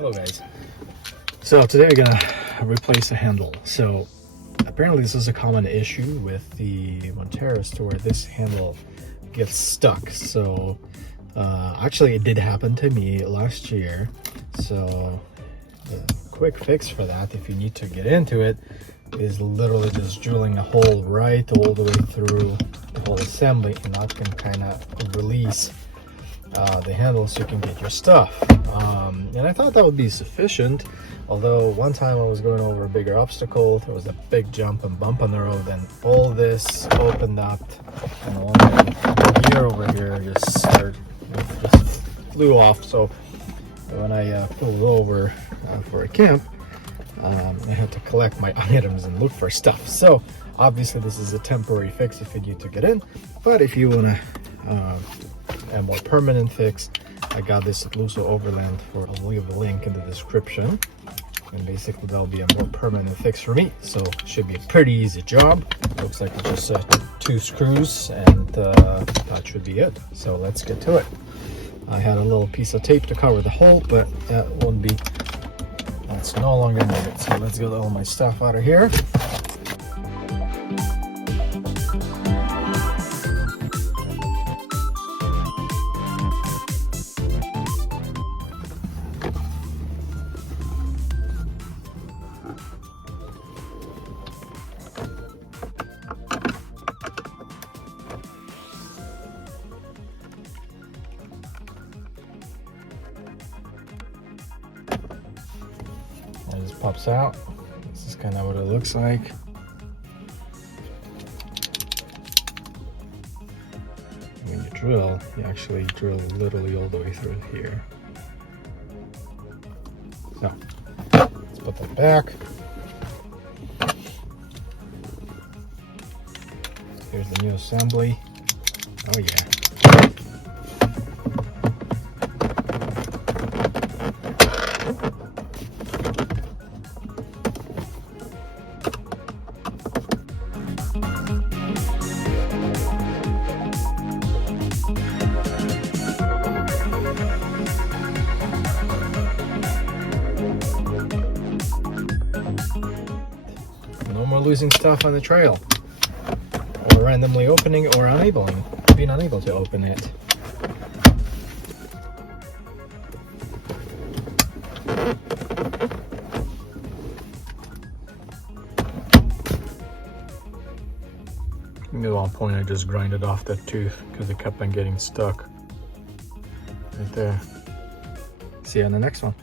Hello guys. So today we're gonna replace a handle. So apparently this is a common issue with the Monteros to where this handle gets stuck. So actually it did happen to me last year. So the quick fix for that, if you need to get into it, is literally just drilling a hole right all the way through the whole assembly, and that can kind of release the handle so you can get your stuff. And I thought that would be sufficient, although one time I was going over a bigger obstacle. There was a big jump and bump on the road, and all this opened up, and all my gear over here just flew off. So when I pulled over for a camp, I had to collect my items and look for stuff. So obviously this is a temporary fix if you need to get in, but if you want to a more permanent fix, I got this at Luso Overland. I'll leave a link in the description, and basically that'll be a more permanent fix for me. So it should be a pretty easy job. Looks like it's just 2 screws, and that should be it. So let's get to it. I had a little piece of tape to cover the hole, but that's no longer needed. So let's get all my stuff out of here. It just pops out. This is kind of what it looks like. When you drill, you actually drill literally all the way through here. So let's put that back. Here's the new assembly. Oh yeah. No more losing stuff on the trail, or randomly opening or being unable to open it. I think at one point I just grinded off that tooth because it kept on getting stuck right there. See you on the next one.